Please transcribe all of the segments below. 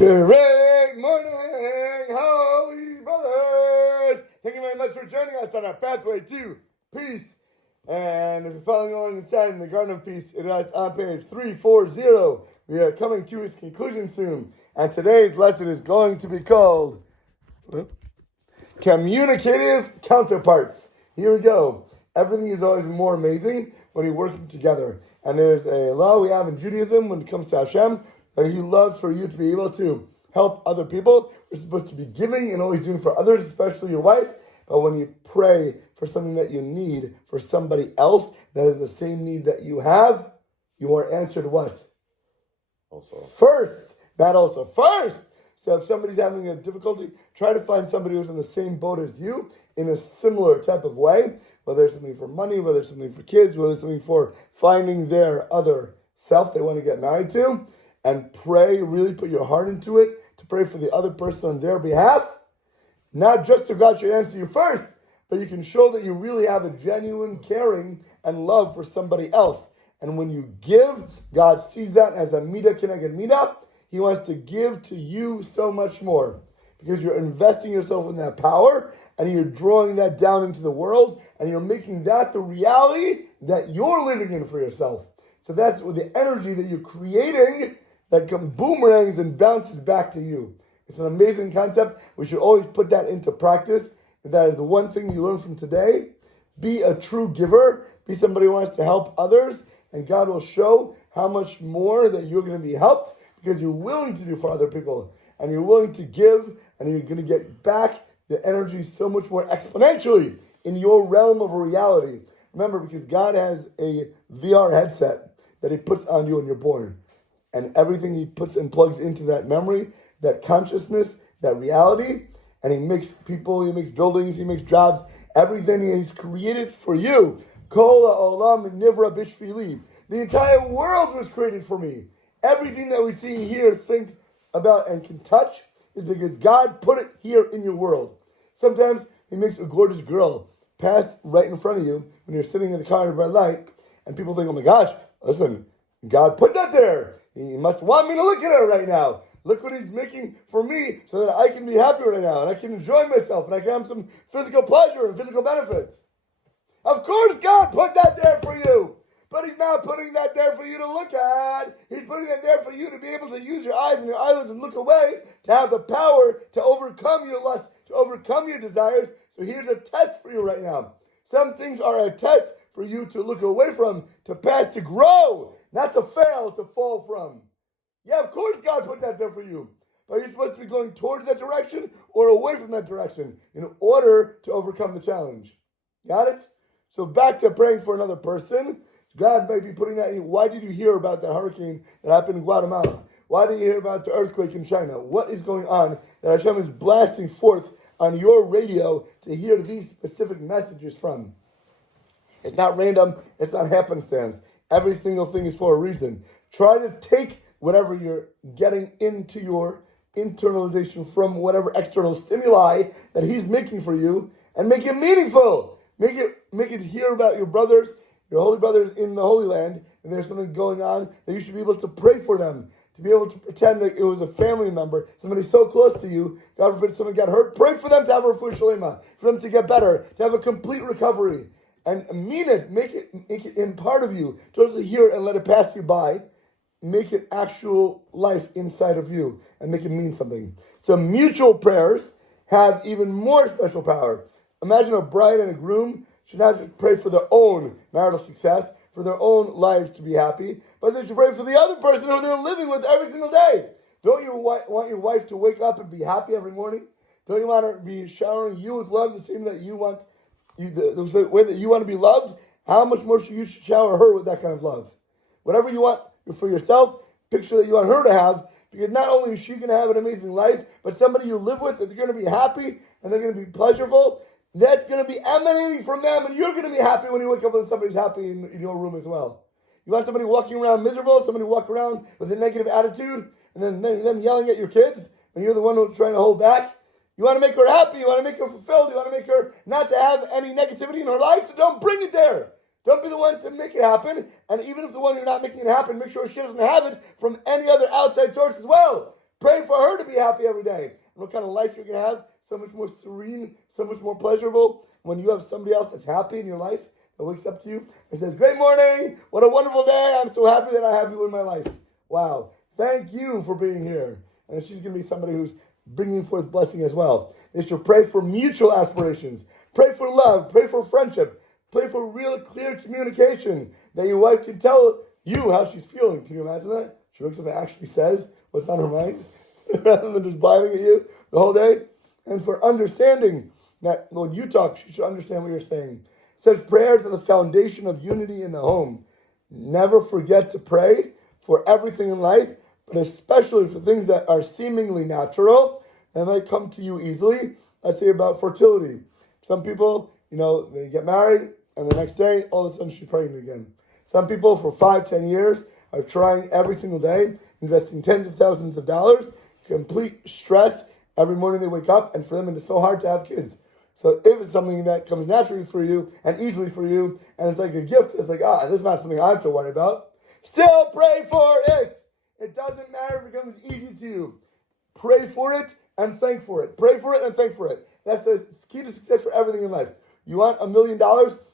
Great morning, holy brothers! Thank you very much for joining us on our pathway to peace. And if you're following along inside in the Garden of Peace, it is on page 340. We are coming to its conclusion soon. And today's lesson is going to be called Communicative Counterparts. Here we go. Everything is always more amazing when you're working together. And there's a law we have in Judaism when it comes to Hashem, that He loves for you to be able to help other people. We're supposed to be giving and always doing for others, especially your wife. But when you pray for something that you need for somebody else that is the same need that you have, you are answered what? Also. First. Not also. First. So if somebody's having a difficulty, try to find somebody who's in the same boat as you in a similar type of way, whether it's something for money, whether it's something for kids, whether it's something for finding their other self they want to get married to. And pray, really put your heart into it, to pray for the other person on their behalf. Not just so God should answer you first, but you can show that you really have a genuine caring and love for somebody else. And when you give, God sees that as a midah keneged midah. He wants to give to you so much more, because you're investing yourself in that power, and you're drawing that down into the world, and you're making that the reality that you're living in for yourself. So that's with the energy that you're creating that comes boomerangs and bounces back to you. It's an amazing concept. We should always put that into practice. That is the one thing you learn from today. Be a true giver. Be somebody who wants to help others. And God will show how much more that you're going to be helped, because you're willing to do for other people. And you're willing to give. And you're going to get back the energy so much more exponentially in your realm of reality. Remember, because God has a VR headset that He puts on you when you're born. And everything He puts and plugs into that memory, that consciousness, that reality, and He makes people, He makes buildings, He makes jobs, everything He's created for you. Kol ha'olam nivra bishvili. The entire world was created for me. Everything that we see, hear, think about, and can touch is because God put it here in your world. Sometimes He makes a gorgeous girl pass right in front of you when you're sitting in the car at a red light, and people think, oh my gosh, listen, God put that there. He must want me to look at her right now. Look what He's making for me so that I can be happy right now and I can enjoy myself and I can have some physical pleasure and physical benefits. Of course God put that there for you, but He's not putting that there for you to look at. He's putting that there for you to be able to use your eyes and your eyelids and look away, to have the power to overcome your lust, to overcome your desires. So here's a test for you right now. Some things are a test for you to look away from, to pass, to grow, not to fail, to fall from. Yeah, of course God put that there for you. But you're supposed to be going towards that direction or away from that direction in order to overcome the challenge. Got it? So back to praying for another person. God might be putting that in. Why did you hear about the hurricane that happened in Guatemala? Why did you hear about the earthquake in China? What is going on that Hashem is blasting forth on your radio to hear these specific messages from? It's not random. It's not happenstance. Every single thing is for a reason. Try to take whatever you're getting into your internalization from whatever external stimuli that He's making for you and make it meaningful. Make it hear about your brothers, your holy brothers in the Holy Land, and there's something going on that you should be able to pray for them, to be able to pretend that it was a family member, somebody so close to you. God forbid someone got hurt. Pray for them to have a refuah shalema, for them to get better, to have a complete recovery. And mean it, make it in part of you. Don't just hear it and let it pass you by. Make it actual life inside of you and make it mean something. So mutual prayers have even more special power. Imagine a bride and a groom should not just pray for their own marital success, for their own lives to be happy, but they should pray for the other person who they're living with every single day. Don't you want your wife to wake up and be happy every morning? Don't you want her to be showering you with love the same that you want? The way that you want to be loved, how much more should you shower her with that kind of love? Whatever you want for yourself, picture that you want her to have, because not only is she going to have an amazing life, but somebody you live with is going to be happy and they're going to be pleasurable. That's going to be emanating from them, and you're going to be happy when you wake up and somebody's happy in your room as well. You want somebody walking around miserable, somebody walking around with a negative attitude, and then them yelling at your kids, and you're the one who's trying to hold back? You want to make her happy. You want to make her fulfilled. You want to make her not to have any negativity in her life. So don't bring it there. Don't be the one to make it happen. And even if the one you're not making it happen, make sure she doesn't have it from any other outside source as well. Pray for her to be happy every day. And what kind of life you're going to have, so much more serene, so much more pleasurable when you have somebody else that's happy in your life that wakes up to you and says, great morning, what a wonderful day, I'm so happy that I have you in my life. Wow, thank you for being here. And she's going to be somebody who's bringing forth blessing as well. They should pray for mutual aspirations, pray for love, pray for friendship, pray for real clear communication, that your wife can tell you how she's feeling. Can you imagine that? She wakes up and actually says what's on her mind rather than just blabbing at you the whole day. And for understanding that when you talk, she should understand what you're saying. It says prayers are the foundation of unity in the home. Never forget to pray for everything in life, but especially for things that are seemingly natural and might come to you easily. Let's say about fertility. Some people, they get married and the next day, all of a sudden she's pregnant again. Some people for 5-10 years are trying every single day, investing tens of thousands of dollars, complete stress. Every morning they wake up, and for them it's so hard to have kids. So if it's something that comes naturally for you and easily for you, and it's like a gift, it's like, this is not something I have to worry about. Still pray for it. It doesn't matter if it becomes easy to you. Pray for it and thank for it. Pray for it and thank for it. That's the key to success for everything in life. You want $1 million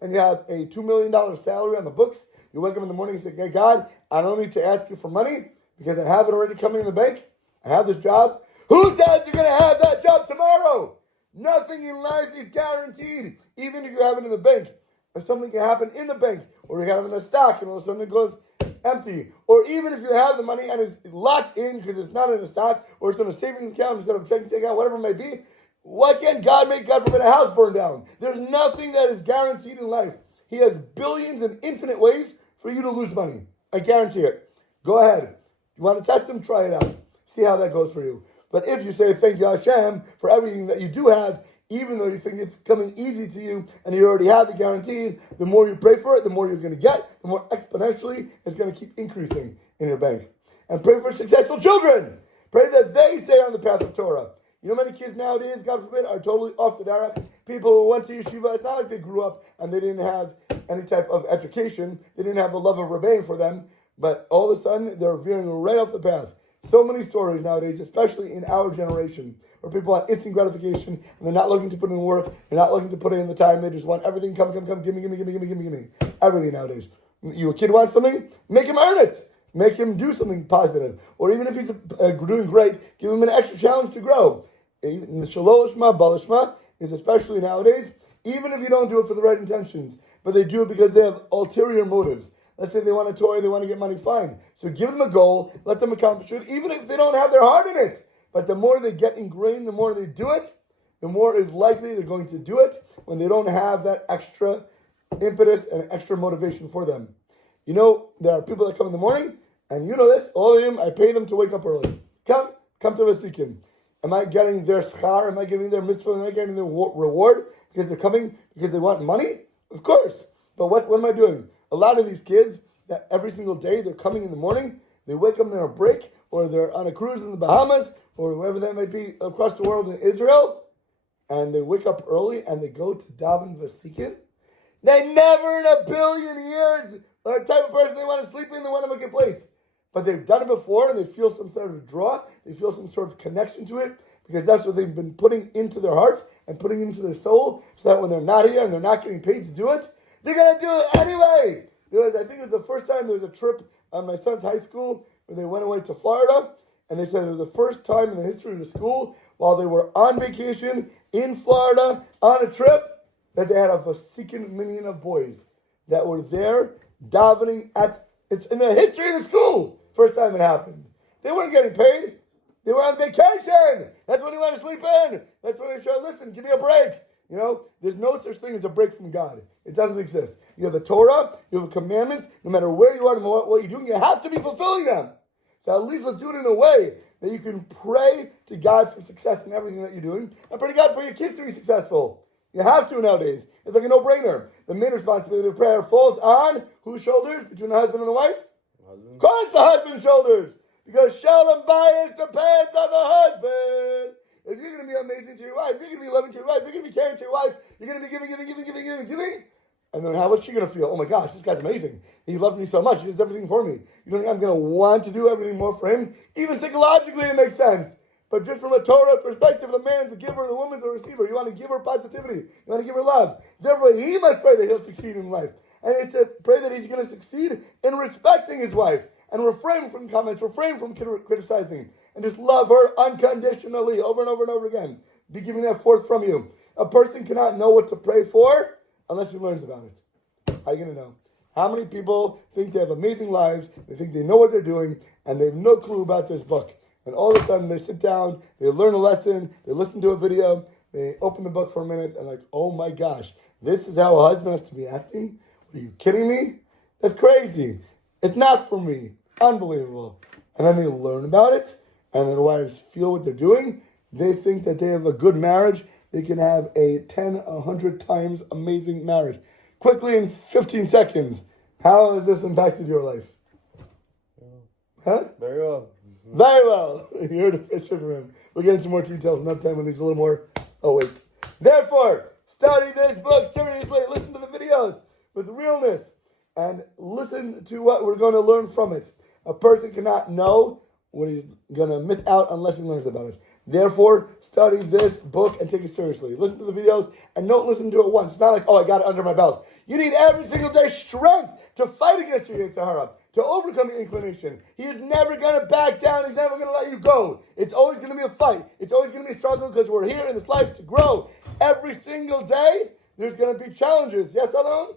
and you have a $2 million salary on the books. You wake up in the morning and say, hey, God, I don't need to ask you for money because I have it already coming in the bank. I have this job. Who says you're going to have that job tomorrow? Nothing in life is guaranteed, even if you have it in the bank. If something can happen in the bank, or you have it in a stock and all of a sudden it goes empty, or even if you have the money and it's locked in because it's not in a stock, or it's in a savings account instead of checking account, whatever it may be, why can't God make, God forbid, a house burn down? There's nothing that is guaranteed in life. He has billions and infinite ways for you to lose money. I guarantee it. Go ahead. You want to test him? Try it out. See how that goes for you. But if you say, thank you, Hashem, for everything that you do have, even though you think it's coming easy to you and you already have it guaranteed, the more you pray for it, the more you're going to get, the more exponentially it's going to keep increasing in your bank. And pray for successful children. Pray that they stay on the path of Torah. You know, many kids nowadays, God forbid, are totally off the derech. People who went to yeshiva, it's not like they grew up and they didn't have any type of education. They didn't have a love of Rebbeim for them. But all of a sudden, they're veering right off the path. So many stories nowadays, especially in our generation, where people want instant gratification and they're not looking to put in the work, they're not looking to put in the time, they just want everything, come, give me. Everything nowadays. A kid wants something, make him earn it. Make him do something positive. Or even if he's doing great, give him an extra challenge to grow. Even the shalolishma, balishma is especially nowadays, even if you don't do it for the right intentions, but they do it because they have ulterior motives. Let's say they want a toy, they want to get money, fine. So give them a goal, let them accomplish it, even if they don't have their heart in it. But the more they get ingrained, the more they do it, the more is likely they're going to do it when they don't have that extra impetus and extra motivation for them. You know, there are people that come in the morning, and you know this, all of them, I pay them to wake up early. Come to Vasikim. Am I getting their schar? Am I getting their mitzvah? Am I getting their reward because they're coming because they want money? Of course. But what am I doing? A lot of these kids that every single day they're coming in the morning, they wake up, they're on a break, or they're on a cruise in the Bahamas, or wherever that might be across the world in Israel, and they wake up early and they go to daven vasikin. They never in a billion years are the type of person they want to sleep in, they want to make a plate. But they've done it before and they feel some sort of draw, they feel some sort of connection to it, because that's what they've been putting into their hearts and putting into their soul, so that when they're not here and they're not getting paid to do it, they're going to do it anyway. I think it was the first time there was a trip on my son's high school where they went away to Florida, and they said it was the first time in the history of the school, while they were on vacation in Florida on a trip, that they had a Vasikin minion of boys that were there davening it's in the history of the school. First time it happened. They weren't getting paid. They were on vacation. That's when you want to sleep in. That's when they should listen, give me a break. You know, there's no such thing as a break from God. It doesn't exist. You have a Torah, you have commandments, no matter where you are and what you're doing, you have to be fulfilling them. So at least let's do it in a way that you can pray to God for success in everything that you're doing, and pray to God for your kids to be successful. You have to nowadays. It's like a no-brainer. The main responsibility of prayer falls on whose shoulders? Between the husband and the wife? Of course the husband's shoulders. Because shalom bayis depends on the husband. If you're going to be amazing to your wife, you're going to be loving to your wife, you're going to be caring to your wife, you're going to be giving. And then how is she going to feel? Oh my gosh, this guy's amazing. He loves me so much. He does everything for me. You don't think I'm going to want to do everything more for him? Even psychologically, it makes sense. But just from a Torah perspective, the man's the giver, the woman's the receiver. You want to give her positivity. You want to give her love. Therefore, he must pray that he'll succeed in life. And it's to pray that he's going to succeed in respecting his wife and refrain from comments, refrain from criticizing, and just love her unconditionally over and over and over again. Be giving that forth from you. A person cannot know what to pray for unless he learns about it. How are you going to know? How many people think they have amazing lives, they think they know what they're doing, and they have no clue about this book? And all of a sudden they sit down, they learn a lesson, they listen to a video, they open the book for a minute, and like, oh my gosh, this is how a husband has to be acting? Are you kidding me? That's crazy. It's not for me. Unbelievable. And then they learn about it, and their wives feel what they're doing. They think that they have a good marriage. They can have a 10, 100 times amazing marriage. Quickly, in 15 seconds, how has this impacted your life? Huh? Very well. Very well. You heard a picture from him. We'll get into more details another time when he's a little more awake. Therefore, study this book seriously. Listen to the videos with realness. And listen to what we're going to learn from it. A person cannot know what he's going to miss out unless he learns about it. Therefore, study this book and take it seriously. Listen to the videos and don't listen to it once. It's not like, oh, I got it under my belt. You need every single day strength to fight against your Sahara, to overcome your inclination. He is never going to back down. He's never going to let you go. It's always going to be a fight. It's always going to be a struggle because we're here in this life to grow. Every single day, there's going to be challenges. Yes, Alon?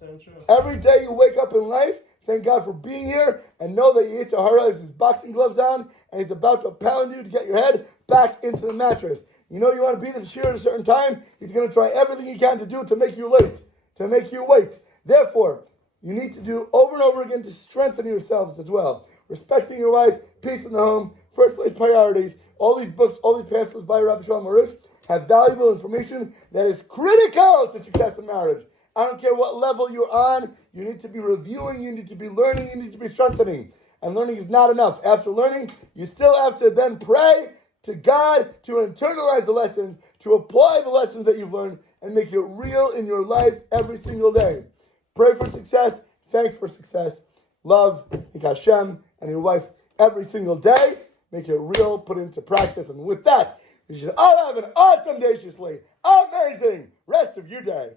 That's 100% true. Every day you wake up in life, thank God for being here, and know that Yetzer Hara has his boxing gloves on, and he's about to pound you to get your head back into the mattress. You know you want to be the shear at a certain time, he's going to try everything he can to do to make you late, to make you wait. Therefore, you need to do over and over again to strengthen yourselves as well. Respecting your wife, peace in the home, first place priorities. All these books, all these passages by Rabbi Shalom Arush have valuable information that is critical to success in marriage. I don't care what level you're on, you need to be reviewing, you need to be learning, you need to be strengthening. And learning is not enough. After learning, you still have to then pray to God to internalize the lessons, to apply the lessons that you've learned, and make it real in your life every single day. Pray for success, thank for success, love Hashem and your wife every single day. Make it real, put it into practice. And with that, you should all have an awesome day, amazing rest of your day.